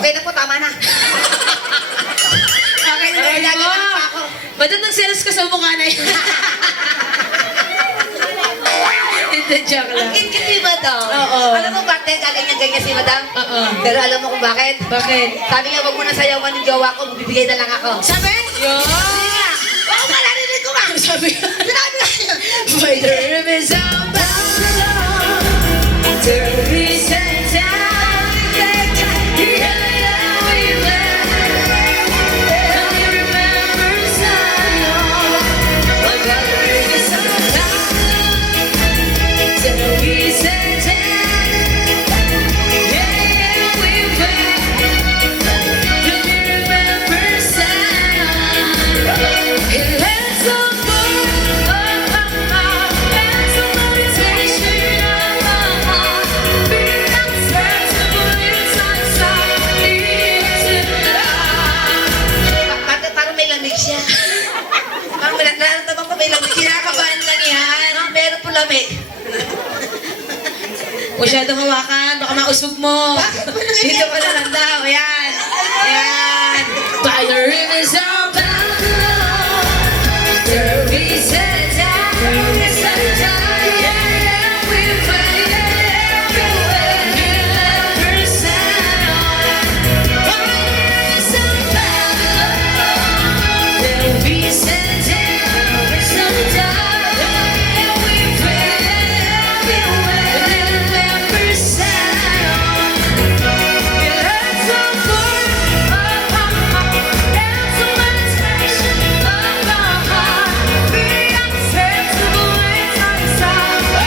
Okay na po, tama na. Okay na, nagaganan pa ako. Ba't nagselos ka sa mukha na yun? Hindi, joke lang. Ang cute ni Madam. Oo. Alam mo bakit gaganyan-ganyan si Madam? Oo. Pero alam mo kung bakit? Bakit? Sabi niya, wag mo na sayawan ng jowa ko, bibigay na lang ako. Sabi? Yun! Oo, malarinig ko nga! Sabi ka? Sinabi nga niya. By the rivers of Babylon, the recent time, yeah, we went. Don't you remember Zion? By the rivers of Babylon, the recent time, yeah, we went. Don't you remember Zion? It lets us go. Parang may lamig siya. Parang may nararamdaman ko may lamig siya. Kinakabahan lang yan. No, meron po lamig. Masyadong hawakan, baka mausog mo. Dito ka na lang daw. Ayan. Ayan. By the rivers of Babylon, there is a time, there is a time, yeah, we find everywhere. Never sound. By the rivers of Babylon, there is a time, there is a time, yeah, we find everywhere. Never sound. It hurts so far, and so much passion of our heart. Be acceptable inside,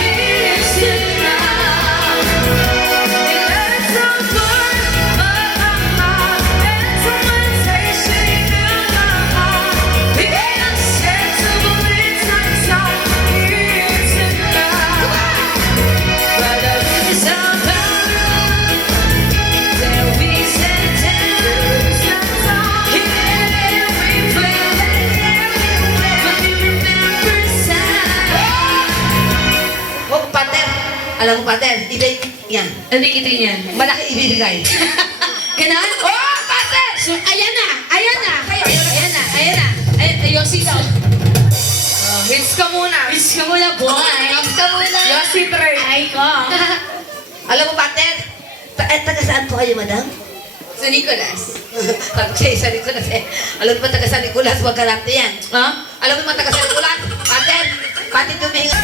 is enough. It hurts so far, and so much passion of our heart. Be acceptable inside, is enough. But the rivers of Babylon, there we stand here we play, but we remember sound. Oh, pater. Alam mo, pater, ibig, yan. Ano kitin yan? Malaki ibibigay. Ganon? Oh, pate! So, ayan na! Ayan na! Ayan na! Ayan na! Yossi daw. Hits ka muna. Miss ka muna, boy. Tapos ka muna. Yossi Trey. Ay ko. Alam mo, pater, taga saan po kayo, madam? Sa Nicolas. Pag siya isa rito kasi, alam mo ba taga San Nicolas, huwag karate yan. Ha? Alam mo ba taga San Nicolas? Pater, pati tuminga.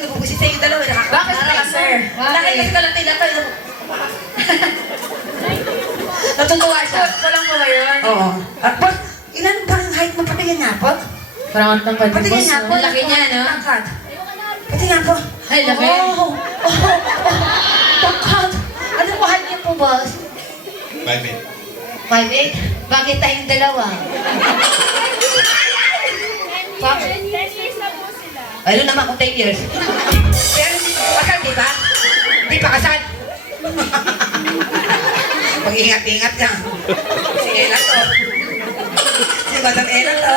Nagpupusin sa iyo dalawa, Bakit ka, sir? Bakit kasi kalatay na tayo? Natutuwa siya. Walang mo ba yun? Oo. At po, ilan ba ang height mo? Patingin nga po. Parang ang tampad Patingin nga po. Ang laki niya, no? Tangkad. Patingin nga po. Ay, laki. Oh, tangkad. Ano po height niyo po, boss? 5'8". 5'8"? Bakit tayong dalawa? Bakit? 10 years na po sila. Ayun naman kung 10 years. Pero hindi pa kasal, di ba? Hindi pa kasal. Pag-ingat-ingat ka. Si Ella to. Si Madam Ella to.